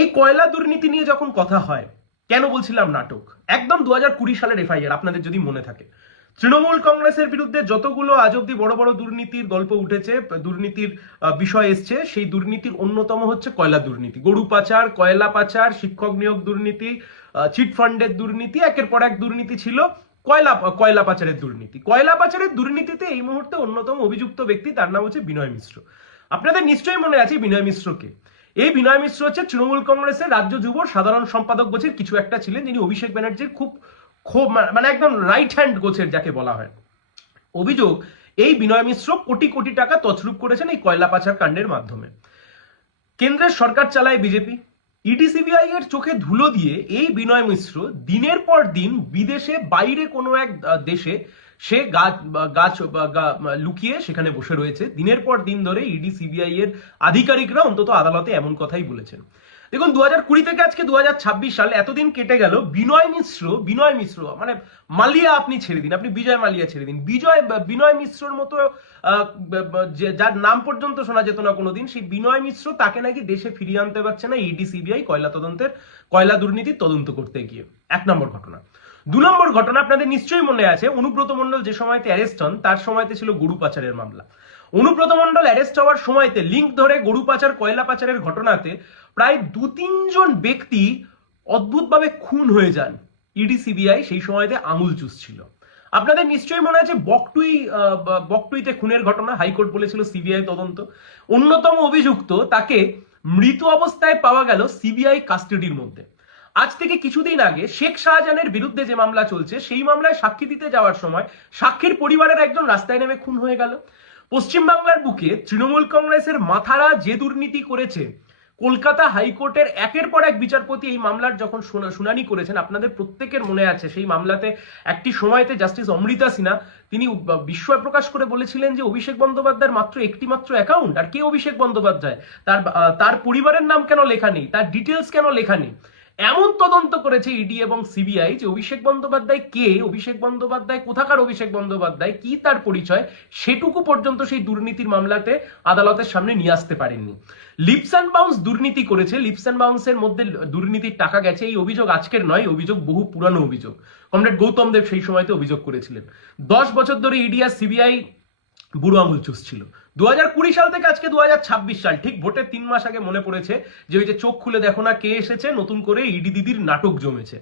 এই কয়লা দুর্নীতি নিয়ে যখন কথা হয়, কেন বলছিলাম নাটক, একদম 2020 সালের এফআইআর আপনাদের যদি মনে থাকে। তৃণমূল কংগ্রেসের বিরুদ্ধে যতগুলো আজ অব্দি বড় বড় দুর্নীতির গল্প উঠেছে, দুর্নীতির বিষয় এসছে, সেই দুর্নীতির অন্যতম হচ্ছে কয়লা দুর্নীতি, গরু পাচার, কয়লা পাচার, শিক্ষক নিয়োগ দুর্নীতি, চিট ফান্ডের দুর্নীতি, একের পর এক দুর্নীতি ছিল। কয়লা পাচারের দুর্নীতি, কয়লা পাচারের দুর্নীতিতে এই মুহূর্তে অন্যতম অভিযুক্ত ব্যক্তি, তার নাম হচ্ছে বিনয় মিশ্র। আপনাদের নিশ্চয়ই মনে আছে বিনয় মিশ্রকে। এই বিনয় মিশ্র হচ্ছে তৃণমূল কংগ্রেসের রাজ্য যুব সাধারণ সম্পাদক গোছের কিছু একটা ছিলেন, যিনি অভিষেক ব্যানার্জির খুব খুব মানে একদম রাইট হ্যান্ড গোছের যাকে বলা হয়। অভিযোগ, এই বিনয় মিশ্র কোটি কোটি টাকা তছরূপ করেছেন এই কয়লা পাচার কাণ্ডের মাধ্যমে। কেন্দ্রের সরকার চালায় বিজেপি, ইডি সিবিআই এর চোখে ধুলো দিয়ে এই বিনয় মিশ্র দিনের পর দিন বিদেশে বাইরে কোনো এক দেশে সে গাছ লুকিয়ে সেখানে বসে রয়েছে। দিনের পর দিন ধরে ইডি সিবিআই এর আধিকারিকরা অন্তত আদালতে এমন কথাই বলেছেন। দেখুন 2020 থেকে আজকে 2026 সাল, এতদিন কেটে গেল। বিনয় মিশ্র মানে মালিয়া আপনি ছেড়ে দিন, আপনি বিজয় মালিয়া ছেড়ে দিন, বিনয় মিশ্রর মতো যার নাম পর্যন্ত শোনা যেত না কোনোদিন, সেই বিনয় মিশ্র, তাকে নাকি দেশে ফিরিয়ে আনতে পারছে না ইডি সিবিআই কয়লা দুর্নীতির তদন্ত করতে গিয়ে। 1 নম্বর ঘটনা। 2 নম্বর ঘটনা, আপনাদের নিশ্চয়ই মনে আছে অনুব্রত মণ্ডল যে সময়তে অ্যারেস্ট হন, তার সময়তে ছিল গরু পাচারের মামলা। অনুব্রত মণ্ডল অ্যারেস্ট হওয়ার সময়তে লিঙ্ক ধরে গরু পাচার, কয়লা পাচারের ঘটনাতে প্রায় 2-3 জন ব্যক্তি অদ্ভুতভাবে খুন হয়ে যান। ইডি সিবিআই সেই সময়তে আঙুল চুষছিল। আপনাদের নিশ্চয়ই মনে আছে বকটুইতে খুনের ঘটনা, হাইকোর্ট বলেছিল সিবিআই তদন্ত। অন্যতম অভিযুক্ত, তাকে মৃত অবস্থায় পাওয়া গেল সিবিআই কাস্টাডির মধ্যে। আজ থেকে কিছুদিন আগে শেখ শাহজাহানের বিরুদ্ধে যে মামলা চলছে, সেই মামলায় সাক্ষী দিতে যাওয়ার সময় সাক্ষীর পরিবারের একজন রাস্তায় নেমে খুন হয়ে গেল। পশ্চিমবাংলার বুকে তৃণমূল কংগ্রেসের মাথারা যে দুর্নীতি করেছে, কলকাতা হাইকোর্টের একের পর এক বিচারপতি এই মামলার যখন শুনানি করেছেন, আপনাদের প্রত্যেকের মনে আছে সেই মামলাতে একটি সময়তে জাস্টিস অমৃতা সিনহা তিনি বিস্ময় প্রকাশ করে বলেছিলেন যে অভিষেক বন্দ্যোপাধ্যায়ের মাত্র অ্যাকাউন্ট, আর কে অভিষেক বন্দ্যোপাধ্যায়, তার পরিবারের নাম কেন লেখা নেই, তার ডিটেলস কেন লেখা নেই। এমন তদন্ত করেছে ইডি এবং সিবিআই যে অভিষেক বন্দ্যোপাধ্যায় কে, অভিষেক বন্দ্যোপাধ্যায় কোথাকার অভিষেক বন্দ্যোপাধ্যায়, কি তার পরিচয়, সেটুকু পর্যন্ত সেই দুর্নীতির মামলাতে আদালতের সামনে নিয়ে আসতে পারেননি। লিপস অ্যান্ড বাউন্স দুর্নীতি করেছে, লিপস অ্যান্ড বাউন্সের মধ্যে দুর্নীতির টাকা গেছে। এই অভিযোগ আজকের নয়, অভিযোগ বহু পুরানো অভিযোগ। কমরেড গৌতম দেব সেই সময়তে অভিযোগ করেছিলেন। 10 বছর ধরে ইডি আর সিবিআই বুড়ো আঙুল চুষছিল। 2020 সাল থেকে আজকে 2026 সাল, ঠিক ভোটের 3 মাস আগে মনে পড়েছে যে ওই যে চোখ খুলে দেখো না কে এসেছে, নতুন করে ইডি দিদির নাটক জমেছে।